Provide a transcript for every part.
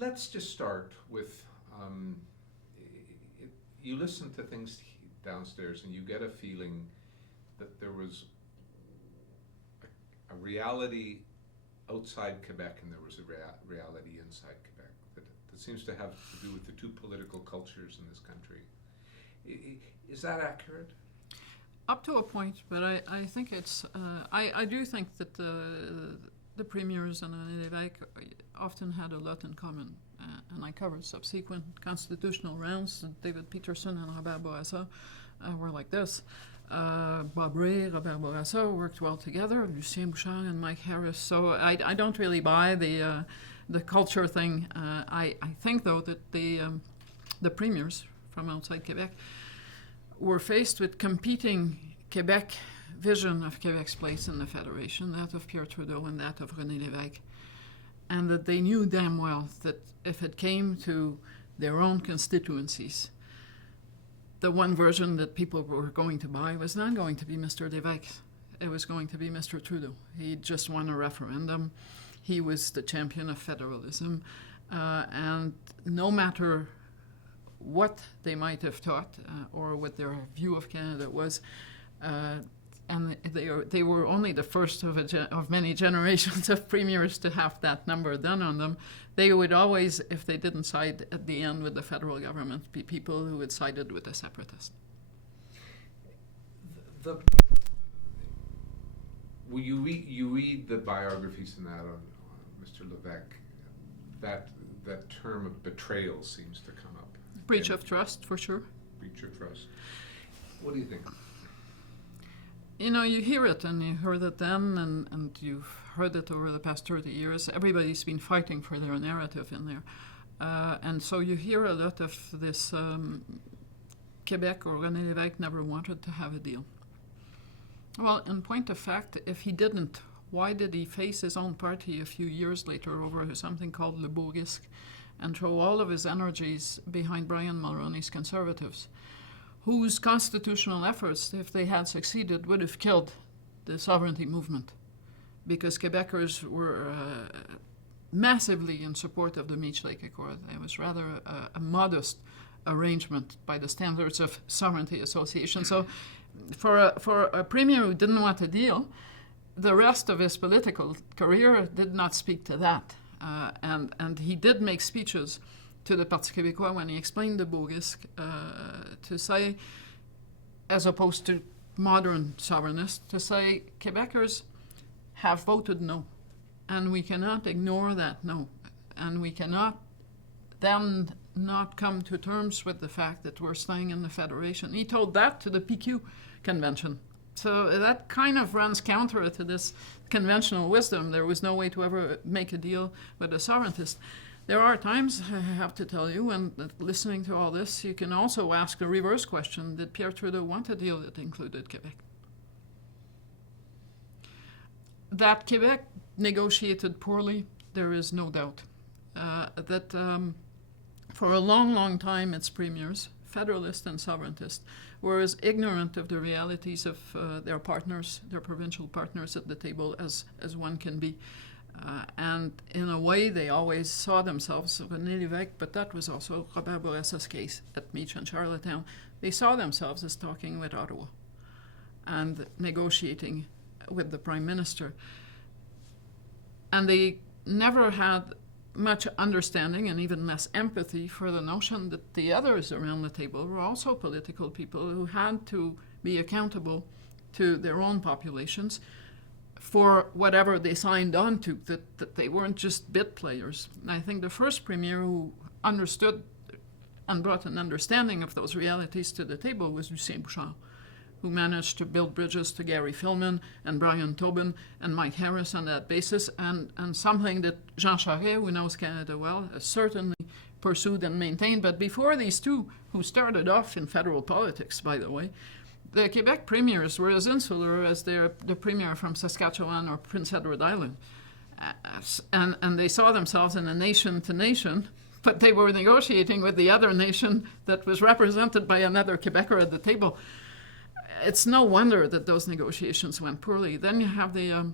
let's just start with, you listen to things downstairs and you get a feeling that there was a reality outside Quebec and there was a reality inside Quebec that seems to have to do with the two political cultures in this country. Is that accurate? Up to a point, but I think it's, I do think that the premiers and Quebec often had a lot in common. And I covered subsequent constitutional rounds. David Peterson and Robert Bourassa were like this. Bob Ray, Robert Bourassa worked well together, Lucien Bouchard and Mike Harris. So I don't really buy the culture thing. I think, though, that the premiers from outside Quebec were faced with competing Quebec vision of Quebec's place in the Federation, that of Pierre Trudeau and that of René Lévesque, and that they knew damn well that if it came to their own constituencies, the one version that people were going to buy was not going to be Mr. Lévesque. It was going to be Mr. Trudeau. He just won a referendum. He was the champion of federalism. And no matter what they might have thought or what their view of Canada was, and they were only the first of many generations of premiers to have that number done on them. They would always, if they didn't side at the end with the federal government, be people who had sided with the separatists. Well, you read the biographies in that on Mr. Lévesque. That term of betrayal seems to come up. Breach of trust, for sure. Breach of trust. What do you think? You know, you hear it, and you heard it then, and you've heard it over the past 30 years. Everybody's been fighting for their narrative in there. And so you hear a lot of this Quebec or René Lévesque never wanted to have a deal. Well, in point of fact, if he didn't, why did he face his own party a few years later over something called Le Beau Risque and throw all of his energies behind Brian Mulroney's Conservatives, whose constitutional efforts, if they had succeeded, would have killed the sovereignty movement, because Quebecers were massively in support of the Meech Lake Accord. It was rather a modest arrangement by the standards of Sovereignty Association. So for a premier who didn't want a deal, the rest of his political career did not speak to that. And he did make speeches to the Parti Québécois when he explained the Beau Risque, to say, as opposed to modern sovereignists, to say Quebecers have voted no, and we cannot ignore that no, and we cannot then not come to terms with the fact that we're staying in the Federation. He told that to the PQ convention. So that kind of runs counter to this conventional wisdom. There was no way to ever make a deal with a sovereigntist. There are times, I have to tell you, when listening to all this, you can also ask the reverse question: did Pierre Trudeau want a deal that included Quebec? That Quebec negotiated poorly, there is no doubt. For a long, long time, its premiers, federalist and sovereigntist, were as ignorant of the realities of their partners, their provincial partners at the table as one can be. And in a way, they always saw themselves, René Lévesque, but that was also Robert Bourassa's case at Meech and Charlottetown. They saw themselves as talking with Ottawa and negotiating with the Prime Minister. And they never had much understanding and even less empathy for the notion that the others around the table were also political people who had to be accountable to their own populations for whatever they signed on to, that they weren't just bit players. And I think the first premier who understood and brought an understanding of those realities to the table was Lucien Bouchard, who managed to build bridges to Gary Filmon and Brian Tobin and Mike Harris on that basis, and something that Jean Charest, who knows Canada well, has certainly pursued and maintained. But before these two, who started off in federal politics, by the way, the Quebec premiers were as insular as the premier from Saskatchewan or Prince Edward Island. And they saw themselves in a nation to nation, but they were negotiating with the other nation that was represented by another Quebecer at the table. It's no wonder that those negotiations went poorly. Then you have the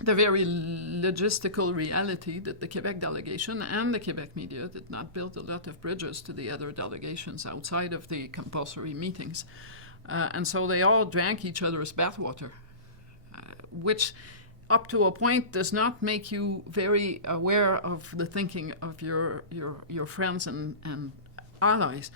the very logistical reality that the Quebec delegation and the Quebec media did not build a lot of bridges to the other delegations outside of the compulsory meetings. And so they all drank each other's bathwater, which up to a point does not make you very aware of the thinking of your friends and allies.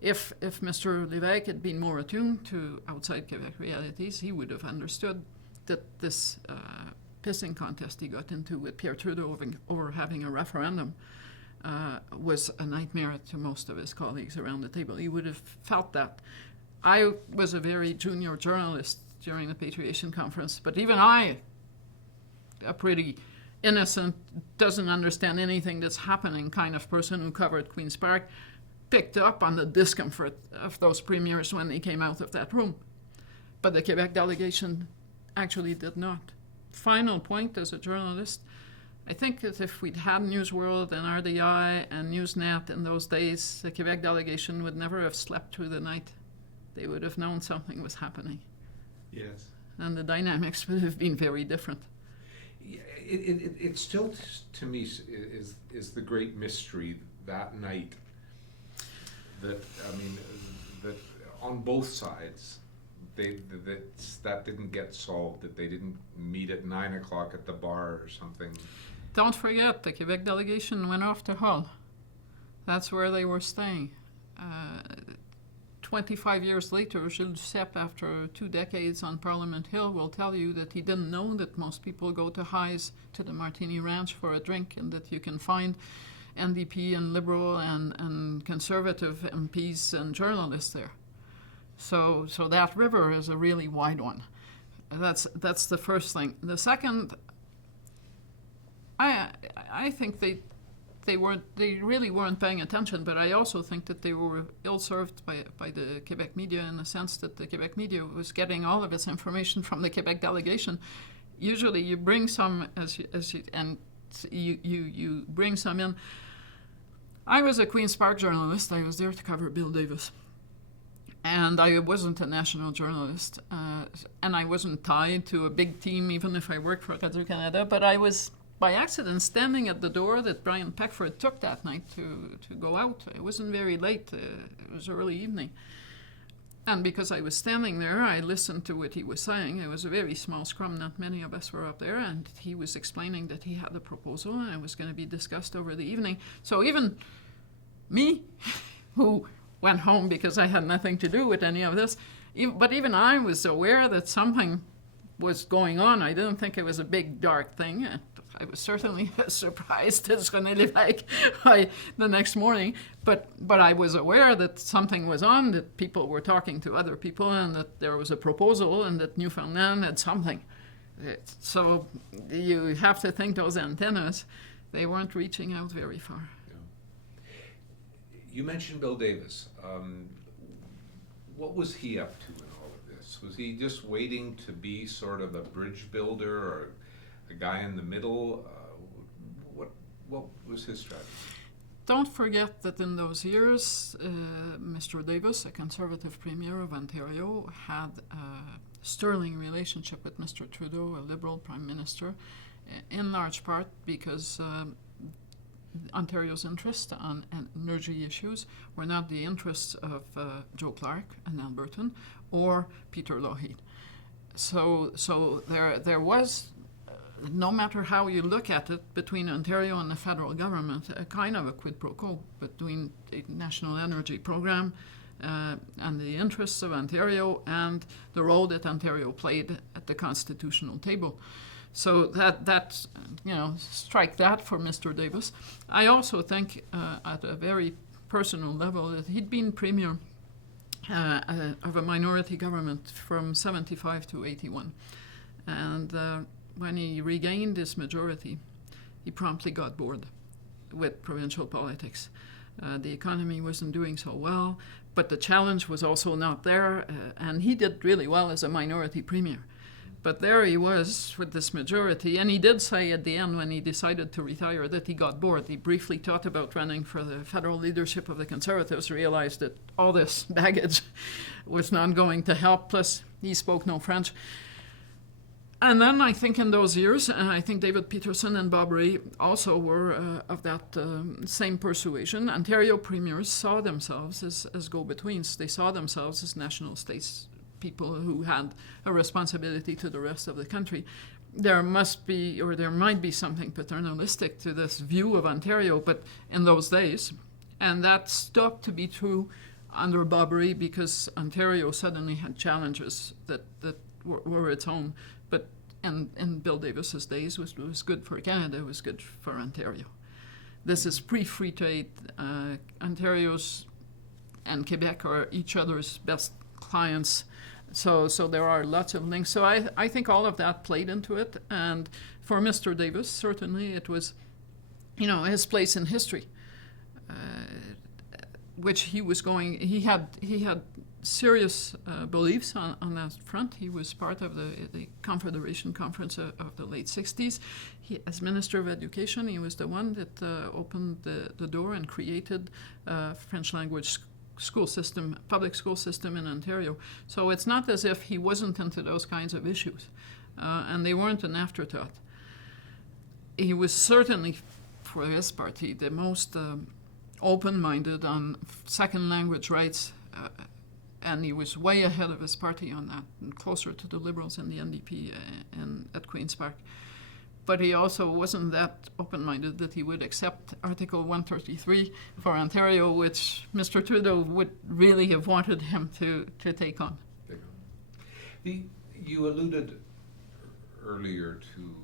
If Mr. Lévesque had been more attuned to outside Quebec realities, he would have understood that this pissing contest he got into with Pierre Trudeau over having a referendum was a nightmare to most of his colleagues around the table. He would have felt that. I was a very junior journalist during the Patriation Conference, but even I, a pretty innocent, doesn't understand anything that's happening kind of person who covered Queen's Park, picked up on the discomfort of those premiers when they came out of that room. But the Quebec delegation actually did not. Final point as a journalist, I think that if we'd had News World and RDI and Newsnet in those days, the Quebec delegation would never have slept through the night. They would have known something was happening. Yes. And the dynamics would have been very different. Yeah, it still, to me, is the great mystery that night. That on both sides, that didn't get solved. That they didn't meet at 9 o'clock at the bar or something. Don't forget, the Quebec delegation went off to Hull. That's where they were staying. 25 years later, Gilles Duceppe, after 2 decades on Parliament Hill, will tell you that he didn't know that most people go to Highs, to the Martini Ranch for a drink, and that you can find NDP and Liberal and Conservative MPs and journalists there. So that river is a really wide one. That's the first thing. The second, I think they really weren't paying attention, but I also think that they were ill-served by the Quebec media in the sense that the Quebec media was getting all of its information from the Quebec delegation. Usually you bring some you bring some in. I was a Queen's Park journalist. I was there to cover Bill Davis. And I wasn't a national journalist. And I wasn't tied to a big team, even if I worked for Radio-Canada. But I was, by accident, standing at the door that Brian Peckford took that night to go out. It wasn't very late. It was early evening. And because I was standing there, I listened to what he was saying. It was a very small scrum. Not many of us were up there. And he was explaining that he had a proposal and it was going to be discussed over the evening. So even me, who went home because I had nothing to do with any of this, but even I was aware that something was going on. I didn't think it was a big, dark thing. I was certainly as surprised as René Lévesque the next morning, but I was aware that something was on, that people were talking to other people, and that there was a proposal, and that Newfoundland had something. So you have to think those antennas, they weren't reaching out very far. Yeah. You mentioned Bill Davis. What was he up to in all of this? Was he just waiting to be sort of a bridge builder or a guy in the middle? What was his strategy? Don't forget that in those years, Mr. Davis, a Conservative Premier of Ontario, had a sterling relationship with Mr. Trudeau, a Liberal Prime Minister, in large part because Ontario's interests on energy issues were not the interests of Joe Clark, an Albertan, or Peter Lougheed. So there was, no matter how you look at it, between Ontario and the federal government, a kind of a quid pro quo between the National Energy Program and the interests of Ontario and the role that Ontario played at the constitutional table. So that strike that for Mr. Davis. I also think at a very personal level that he'd been premier of a minority government from 75 to 81. And when he regained his majority, he promptly got bored with provincial politics. The economy wasn't doing so well, but the challenge was also not there, and he did really well as a minority premier. But there he was with this majority, and he did say at the end when he decided to retire that he got bored. He briefly thought about running for the federal leadership of the Conservatives, realized that all this baggage was not going to help, plus he spoke no French. And then I think in those years, I think David Peterson and Bob Rae also were of that same persuasion. Ontario premiers saw themselves as go-betweens. They saw themselves as national states people who had a responsibility to the rest of the country. There must be, or there might be, something paternalistic to this view of Ontario, but in those days, and that stopped to be true under Bob Rae because Ontario suddenly had challenges that were its own. But in Bill Davis's days, which was good for Canada, was good for Ontario. This is pre-free trade. Ontario's and Quebec are each other's best clients. So there are lots of links. So I think all of that played into it. And for Mr. Davis, certainly it was, his place in history, which he was going. He had serious beliefs on that front. He was part of the Confederation Conference of the late 60s. As Minister of Education, he was the one that opened the door and created French language school system, public school system in Ontario. So it's not as if he wasn't into those kinds of issues, and they weren't an afterthought. He was certainly, for his party, the most open-minded on second language rights, and he was way ahead of his party on that, and closer to the Liberals and the NDP and at Queen's Park. But he also wasn't that open-minded that he would accept Article 133 for Ontario, which Mr. Trudeau would really have wanted him to take on. You alluded earlier to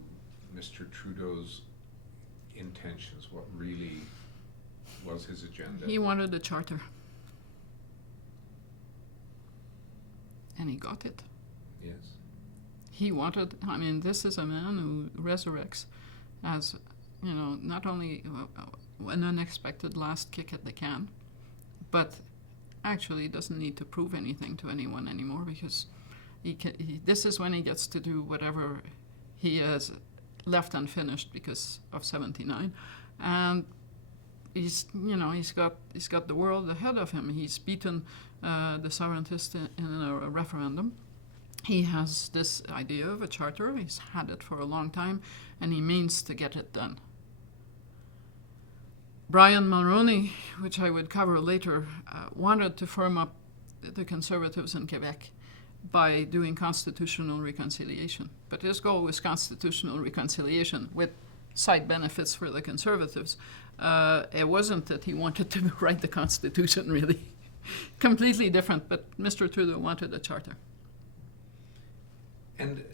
Mr. Trudeau's intentions, what really was his agenda. He wanted a charter. And he got it. Yes. He wanted, this is a man who resurrects as, not only an unexpected last kick at the can, but actually doesn't need to prove anything to anyone anymore because this is when he gets to do whatever he has left unfinished because of 79. And he's got the world ahead of him. He's beaten the sovereigntists in a referendum. He has this idea of a charter. He's had it for a long time, and he means to get it done. Brian Mulroney, which I would cover later, wanted to firm up the Conservatives in Quebec by doing constitutional reconciliation. But his goal was constitutional reconciliation with side benefits for the Conservatives. It wasn't that he wanted to write the Constitution, really. Completely different, but Mr. Trudeau wanted a charter. And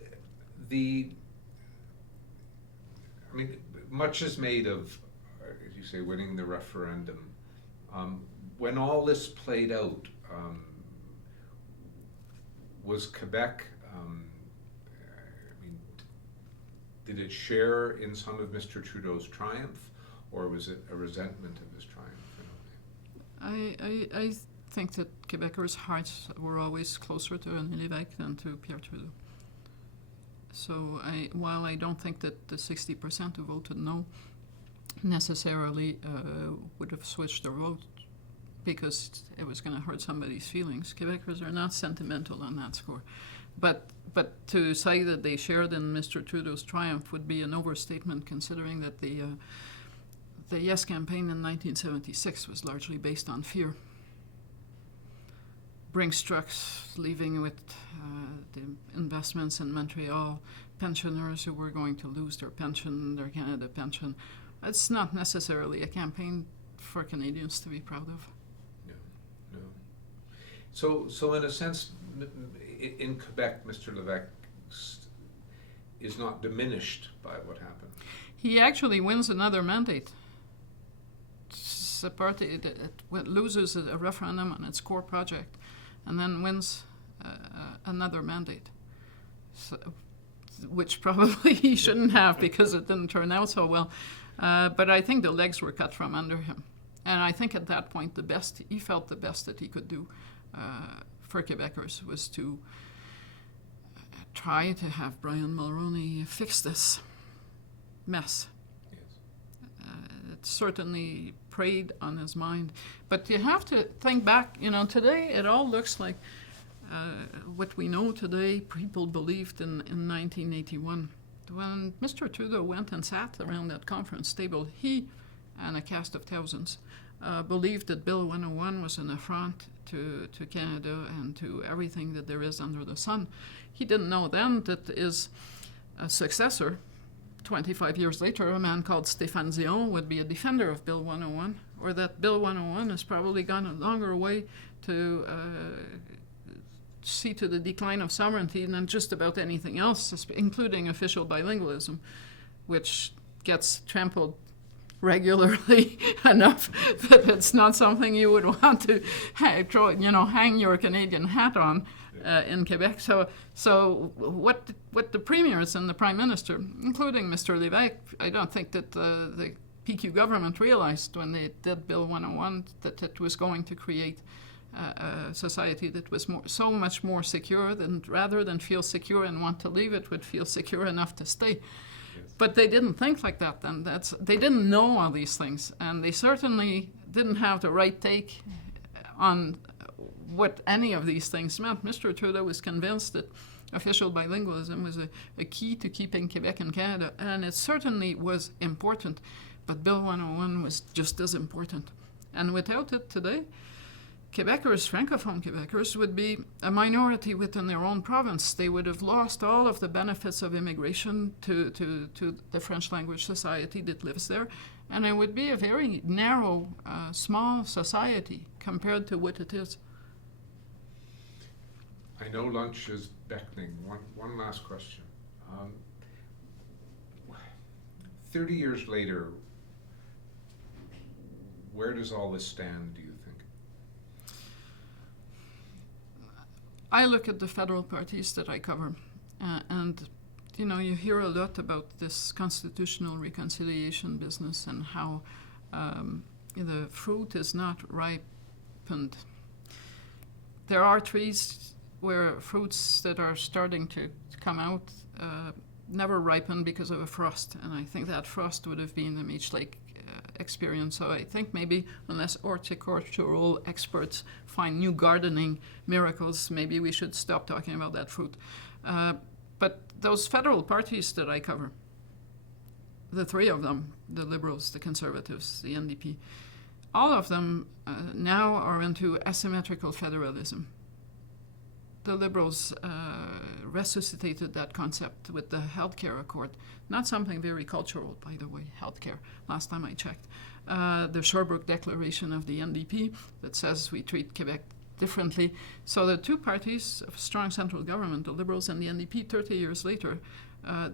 much is made of, as you say, winning the referendum. When all this played out, was Quebec, did it share in some of Mr. Trudeau's triumph, or was it a resentment of his triumph? I think that Quebecers' hearts were always closer to René Lévesque than to Pierre Trudeau. So while I don't think that the 60% who voted no necessarily would have switched their vote because it was going to hurt somebody's feelings, Quebecers are not sentimental on that score. But to say that they shared in Mr. Trudeau's triumph would be an overstatement, considering that the Yes campaign in 1976 was largely based on fear. Brinks trucks leaving with the investments in Montreal, pensioners who were going to lose their pension, their Canada pension. It's not necessarily a campaign for Canadians to be proud of. No. So in a sense, in Quebec, Mr. Lévesque is not diminished by what happened. He actually wins another mandate. It's a party that loses a referendum on its core project and then wins another mandate, which probably he shouldn't have because it didn't turn out so well. But I think the legs were cut from under him. And I think at that point, he felt the best that he could do for Quebecers was to try to have Brian Mulroney fix this mess. Yes. It certainly preyed on his mind. But you have to think back, today it all looks like what we know today, people believed in 1981. When Mr. Trudeau went and sat around that conference table, he and a cast of thousands believed that Bill 101 was an affront to Canada and to everything that there is under the sun. He didn't know then that his successor, 25 years later, a man called Stéphane Dion, would be a defender of Bill 101, or that Bill 101 has probably gone a longer way to see to the decline of sovereignty than just about anything else, including official bilingualism, which gets trampled regularly enough that it's not something you would want to hang your Canadian hat on in Quebec. So what the premiers and the Prime Minister, including Mr. Lévesque, I don't think that the PQ government realized when they did Bill 101 that it was going to create a society that was so much more secure, than rather than feel secure and want to leave, it would feel secure enough to stay. Yes. But they didn't think like that then. They didn't know all these things, and they certainly didn't have the right take on what any of these things meant. Mr. Trudeau was convinced that official bilingualism was a key to keeping Quebec in Canada, and it certainly was important, but Bill 101 was just as important. And without it today, Quebecers, Francophone Quebecers, would be a minority within their own province. They would have lost all of the benefits of immigration to the French language society that lives there, and it would be a very narrow, small society compared to what it is. I know lunch is beckoning. One last question. 30 years later, where does all this stand, do you think? I look at the federal parties that I cover, and you hear a lot about this constitutional reconciliation business and how the fruit is not ripened. There are trees where fruits that are starting to come out never ripen because of a frost, and I think that frost would have been the Meech Lake experience. So I think maybe unless horticultural experts find new gardening miracles, maybe we should stop talking about that fruit. But those federal parties that I cover, the three of them, the Liberals, the Conservatives, the NDP, all of them now are into asymmetrical federalism. The Liberals resuscitated that concept with the healthcare accord. Not something very cultural, by the way, healthcare, last time I checked. The Sherbrooke Declaration of the NDP that says we treat Quebec differently. So the two parties of strong central government, the Liberals and the NDP, 30 years later,